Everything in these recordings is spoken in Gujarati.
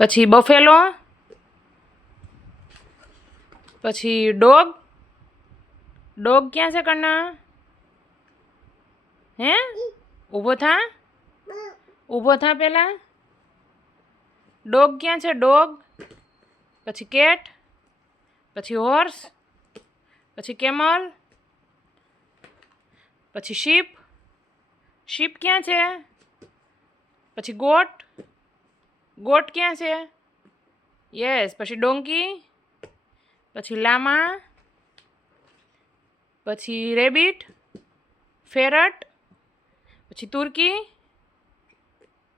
પછી બફેલો, પછી ડોગ. ડોગ ક્યાં છે કન્ના? હે ઊભો થા, ઊભો થા પેલા. ડોગ ક્યાં છે? ડોગ. પછી કેટ, પછી હોર્સ, પછી કેમલ, પછી શીપ. શીપ ક્યાં છે? પછી ગોટ. ગોટ ક્યાં છે? યસ. પછી ડોંકી, પછી લામા, પછી રેબિટ, ફેરટ, પછી તુર્કી,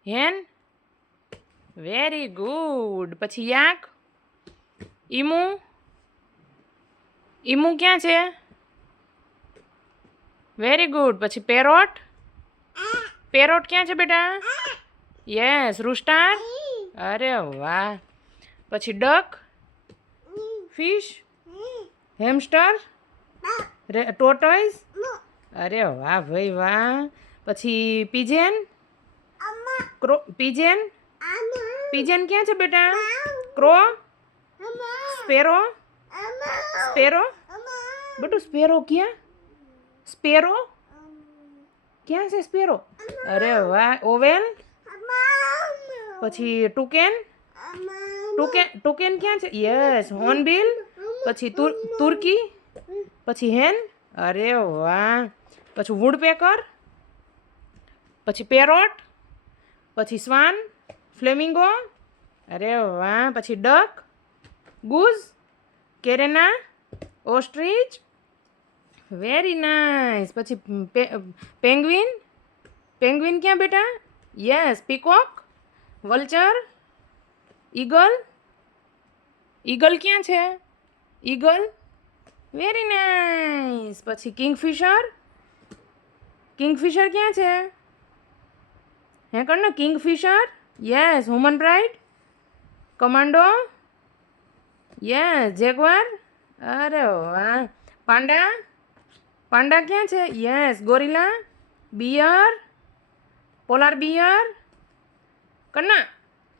હેન. Very good. પછી યાક, ઈમુ. ઈમુ ક્યાં છે? Very good. પછી પેરોટ. પેરોટ ક્યાં છે બેટા? યસ. રૂસ્ટાર. અરે વાહ. પછી ડક, ફિશ, હેમસ્ટર, ટોટોઇસ. અરે વાહ ભાઈ વાહ. પછી પીજેન, પીજેન. પીજેન ક્યાં છે બેટા? Crow, sparrow. સ્પેરો બેટું સ્પેરો ક્યાં? સ્પેરો ક્યાં છે? સ્પેરો. અરે વાહ. ઓવેલ. પછી ટુકેન. ટુકેન ક્યાં છે? યસ. હોર્નબિલ. પછી તુર્કી, પછી હેન. અરે વાહ. પછી વુડપેકર, પછી પેરોટ, પછી સ્વાન, ફ્લેમિંગો. અરે વાહ. પછી duck, goose, crane, ostrich. Very nice. પછી પેંગ્વિન. પેંગ્વિન ક્યાં બેટા? Yes. Peacock, vulture, eagle. Eagle ક્યાં છે? ઈગલ. Very nice. પછી કિંગફિશર. કિંગફિશર ક્યાં છે? હે કર ને kingfisher. Yes. Hummingbird, commando. Yes. Jaguar. અરે વાહ. પાંડા. પાંડા ક્યાં છે? Yes. Gorilla, bear, polar bear. Kanna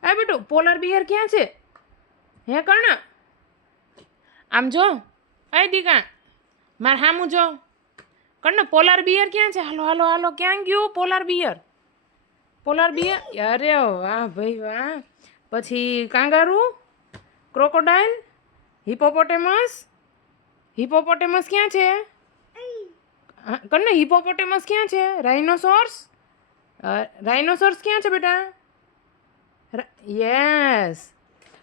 આ બેટું પોલાર બિયર ક્યાં છે? હે કન્ના આમ જો. એ દીકા માર હામું જો. કન્ના પોલાર બિયર ક્યાં છે? હાલો હાલો હાલો. ક્યાં ગયું પોલાર બિયર? Polar beer. અરે વાહ ભાઈ વાહ. પછી કાંગારૂ, ક્રોકોડાઇલ, હિપોપોટેમસ. હિપોપોટેમસ ક્યાં છે? કન્ના હિપોપોટેમસ ક્યાં છે? રાઇનોસોર્સ. રાઇનોસોર્સ ક્યાં છે બેટા? યસ.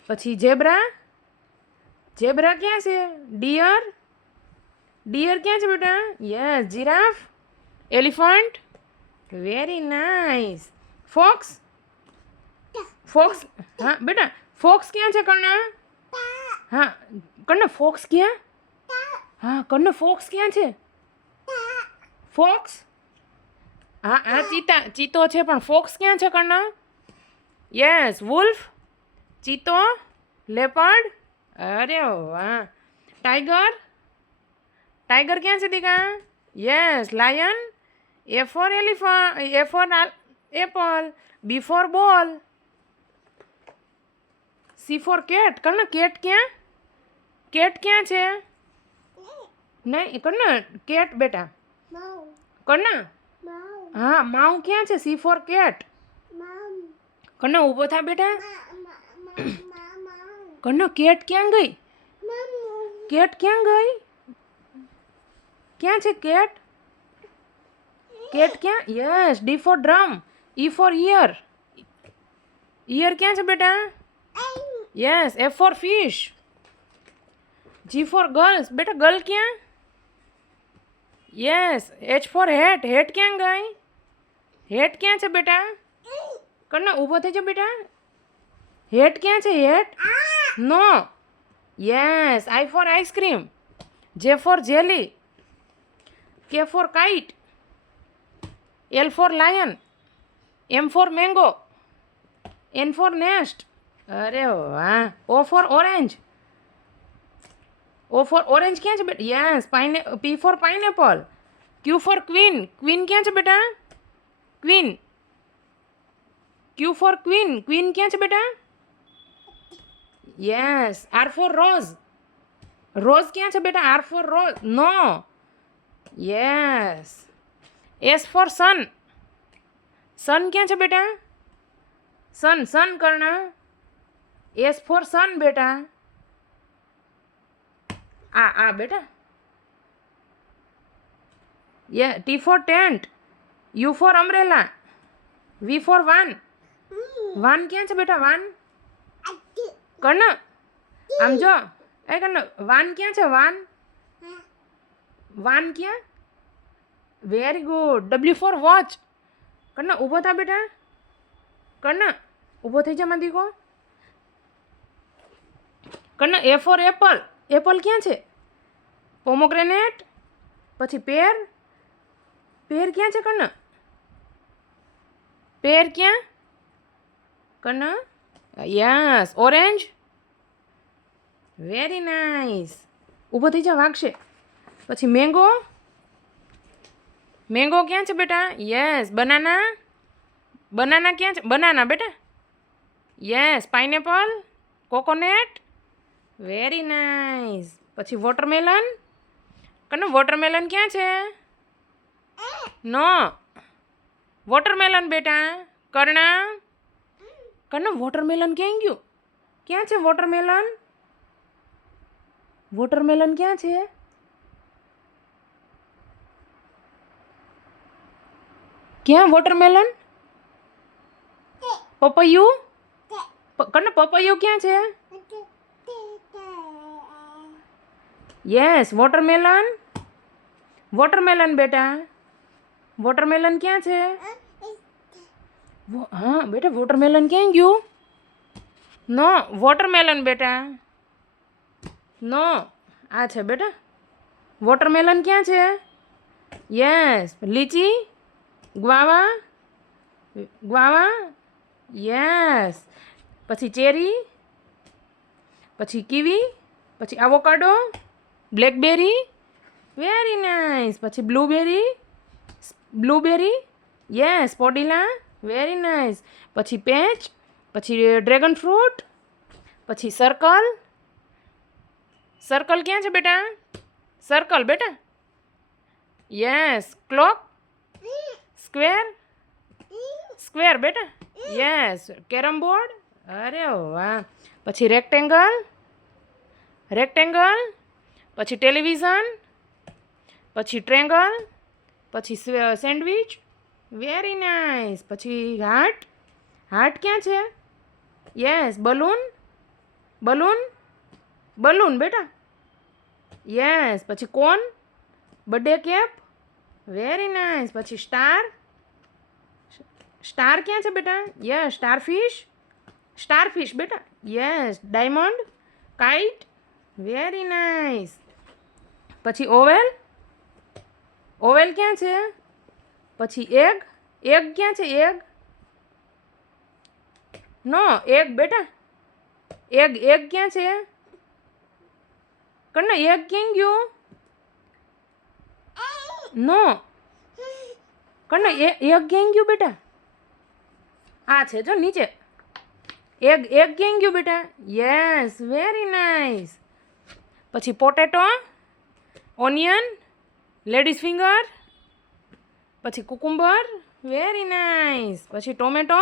પછી ઝેબ્રા. ઝેબ્રા ક્યાં છે? ડિયર. ડિયર ક્યાં છે બેટા? Yes. Giraffe, elephant. Very nice. Fox. Fox. હા બેટા ફોક્સ ક્યાં છે કન્ના? હા કન્ના ફોક્સ ક્યાં? હા કન્ના ફોક્સ ક્યાં છે? ફોક્સ. હા હા ચીતા ચીતો છે પણ ફોક્સ ક્યાં છે Kanna? Yes. Wolf, cheetah, leopard. અરે વાહ. ટાઈગર. ટાઈગર ક્યાં છે દીકા? Yes. Lion. A for elephant, A for apple, B for ball, C for cat. Kanna cat ક્યાં? કેટ ક્યાં છે? નહીં કન્ના કેટ બેટા. કન્ના હા માઉ ક્યાં છે? C for cat. કન્ના ઊભો થા બેટા. કન્ના કેટ ક્યાં ગઈ? કેટ ક્યાં ગઈ? ક્યાં છે કેટ? કેટ ક્યાં? Yes. D for drum, E for ear. Ear ક્યાં છે બેટા? Yes. F for fish, G for girls. બેટા ગર્લ ક્યાં? Yes. H for hat. Hat ક્યાં ગઈ? હેટ ક્યાં છે બેટા? કન્ના ઊભો થઈ જા બેટા. હેટ ક્યાં છે? Hat. No. Yes. I for ice cream, J for jelly, K for kite, L for lion, M for mango, N for nest. અરે વાહ. O for orange. O for orange ક્યાં છે બેટા? Yes. P for pineapple, Q for queen. Queen ક્યાં છે બેટા? Queen. Q for queen. Queen ક્યાં છે બેટા? Yes R for rose. Rose ક્યાં છે બેટા? R for rose. No. Yes. S four સન. સન ક્યાં છે બેટા? સન. સન કર્ણ. એસ ફોર સન બેટા. આ બેટા. T for tent. U for umbrella. V for van. Van ક્યાં છે બેટા? વાન. કર્ણ આમ જો. એ કર્ણ વાન ક્યાં છે? વાન. વાન ક્યાં? Very good. W for watch. Karna ઊભો થા બેટા. કર્ણ ઊભો થઈ જા દીકો. Karna A for apple. Apple ક્યાં છે? પોમોગ્રેનેટ. પછી પેર. પેર ક્યાં છે કર્ણ? પેર ક્યાં? કર્ણ યસ. ઓરેન્જ. Very nice. ઊભો થઈ જા, વાગશે. પછી મેંગો. મેંગો ક્યાં છે બેટા? યસ. બનાના. બનાના ક્યાં છે? બનાના બેટા. Yes. Pineapple. Coconut. Very nice. પછી વોટરમેલન. કર્ણ વોટરમેલન ક્યાં છે? નો. વોટરમેલન બેટા. કર્ણ. કર્ણ વોટરમેલન ક્યાં ગયું? ક્યાં છે વોટરમેલન? વોટરમેલન ક્યાં છે? ક્યાં વોટરમેલન? પપૈયું. કર્ણ પપૈયું ક્યાં છે? યસ. વોટરમેલન. વોટરમેલન બેટા. વોટરમેલન ક્યાં છે? હા બેટા વોટરમેલન ક્યાં ગયું? નો. વોટરમેલન બેટા. નો. આ છે બેટા. વોટરમેલન ક્યાં છે? Yes. Lychee. Guava. Guava. Yes. પછી ચેરી. પછી કીવી. પછી એવોકાડો. બ્લેકબેરી. Very nice. પછી બ્લુબેરી. બ્લુબેરી. યસ. પોડીલા. Very nice. પછી પેચ. પછી ડ્રેગન ફ્રૂટ. પછી સર્કલ. સર્કલ ક્યાં છે બેટા? સર્કલ બેટા. યસ. ક્લોક. સ્ક્વેર. સ્ક્વેર બેટા. યસ. Carrom board. અરે વાહ. પછી રેક્ટેંગલ. રેક્ટેંગલ. પછી ટેલિવિઝન. પછી ટ્રેંગલ. પછી સેન્ડવિચ. Very nice. પછી હાર્ટ. હાર્ટ ક્યાં છે? યસ. બલૂન. બલૂન. બલૂન બેટા. યસ. પછી cone. Birthday cap. Very nice. પછી સ્ટાર. સ્ટાર ક્યાં છે બેટા? યસ. સ્ટારફિશ. સ્ટારફિશ બેટા. Yes. Diamond. Kite. Very nice. પછી ઓવેલ. ઓવેલ ક્યાં છે? પછી એગ. એગ ક્યાં છે? એગ. નો. એગ બેટા. એગ. એગ ક્યાં છે? કર્ણ એગ ક્યાં ગયું? નો. કર્ણ એગ ક્યાં ગયું બેટા? આ છે જો નીચે. એગ. એગ ક્યાં ગયું બેટા? યસ. Very nice. પછી પોટેટો. ઓનિયન. Ladies finger. પછી કુકુંબર. Very nice. પછી ટોમેટો.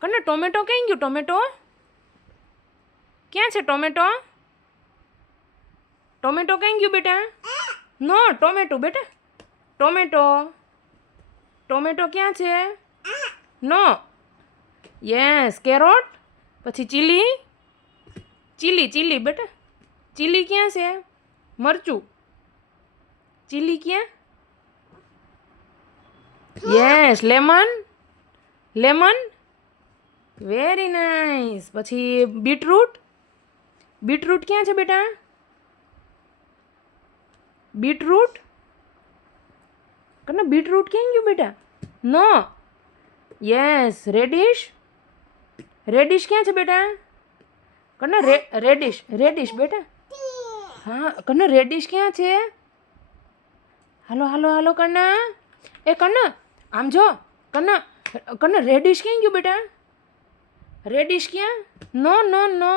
કર્ણ ટોમેટો ક્યાં ગયું? ટોમેટો ક્યાં છે? ટોમેટો. ટોમેટો ક્યાં ગયું બેટા? નો. ટોમેટો બેટા. ટોમેટો. ટોમેટો ક્યાં છે? નો. યસ. કેરોટ. પછી ચીલી. ચીલી. ચીલી બેટા. ચીલી ક્યાં છે? મરચું. ચીલી ક્યાં? Yes. Lemon. Lemon. Very nice. પછી બીટરૂટ. બીટરૂટ ક્યાં છે બેટા? બીટરૂટ. કને બીટરૂટ ક્યાં ગયું બેટા? નો. યસ. રેડિશ. રેડિશ ક્યાં છે બેટા? કને રેડિશ. રેડિશ બેટા. હા કને રેડિશ ક્યાં છે? હાલો હાલો હાલો કન્ના. એ કન્ના આમ જો. કન્ના કન્ના રેડિશ ક્યાં ગયું બેટા? રેડિશ ક્યાં? નો નો નો.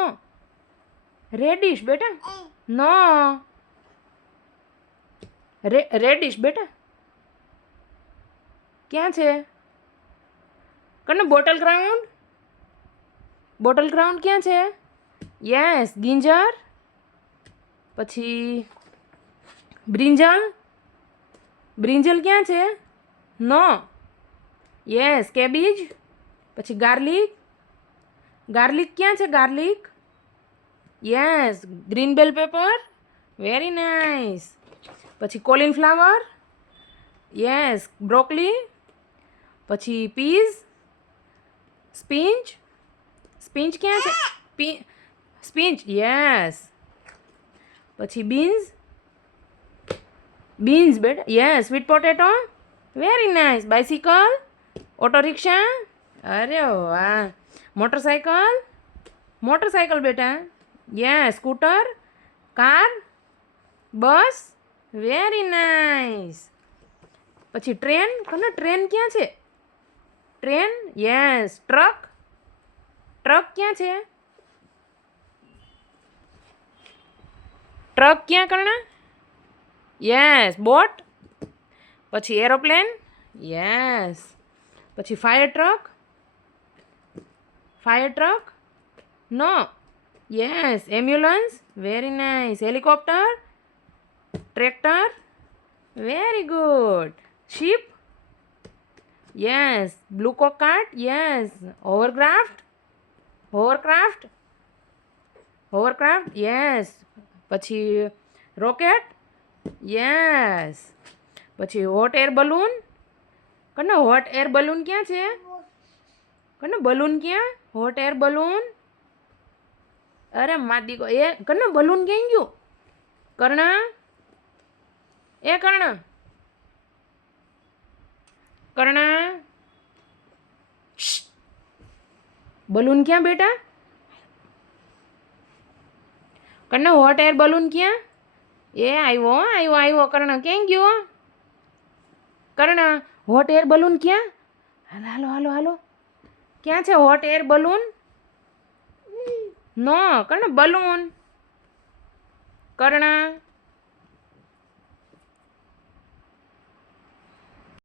રેડિશ બેટા. નો. રેડિશ બેટા. ક્યાં છે? કને બોટલ ગ્રાઉન્ડ? બોટલ ગ્રાઉન્ડ ક્યાં છે? Yes ginger. પછી બ્રિંજલ. બ્રિંજલ ક્યાં છે? નો. Yes cabbage. પછી ગાર્લિક. ગાર્લિક ક્યાં છે? Garlic. Yes green bell pepper. Very nice. પછી કોલિનફ્લાવર. Yes broccoli. પછી પીઝ. સ્પિંચ. સ્પિંચ ક્યાં છે? Spinach yes. પછી બીન્સ. બીન્સ બેટા. Yes sweet potato. Very nice. Bicycle. Auto rickshaw. અરે વાહ. મોટરસાઇકલ. મોટરસાઇકલ બેટા. Yes scooter. Car. Bus. Very nice. પછી ટ્રેન. કને ટ્રેન ક્યાં છે? ટ્રેન. Yes truck. ટ્રક ક્યાં છે? ટ્રક ક્યાં કર્ણા? Yes boat. પછી એરોપ્લેન. યસ. પછી fire truck. Fire truck. No. Yes ambulance. Very nice. Helicopter. Tractor. Very good. Ship. Yes blue go kart. Yes hovercraft. Hovercraft. Hovercraft. Yes. પછી રોકેટ. યસ. પછી હોટ એર બલૂન. કને હોટ એર બલૂન ક્યાં છે? કને બલૂન ક્યાં? Hot air balloon. અરે માદી એ કને બલૂન ક્યાં ગયું? કર્ણા. એ કર્ણા. કર્ણા. બલૂન ક્યાં બેટા? કર્ણા હોટ એર બલૂન ક્યાં? એ આવ્યો આવ્યો આવ્યો. કર્ણા ક્યાં ગયો? કર્ણા હોટ એર બલૂન ક્યાં? હાલો હાલો હાલો હાલો. ક્યાં છે હોટ એર બલૂન? નો કર્ણા બલૂન. કર્ણા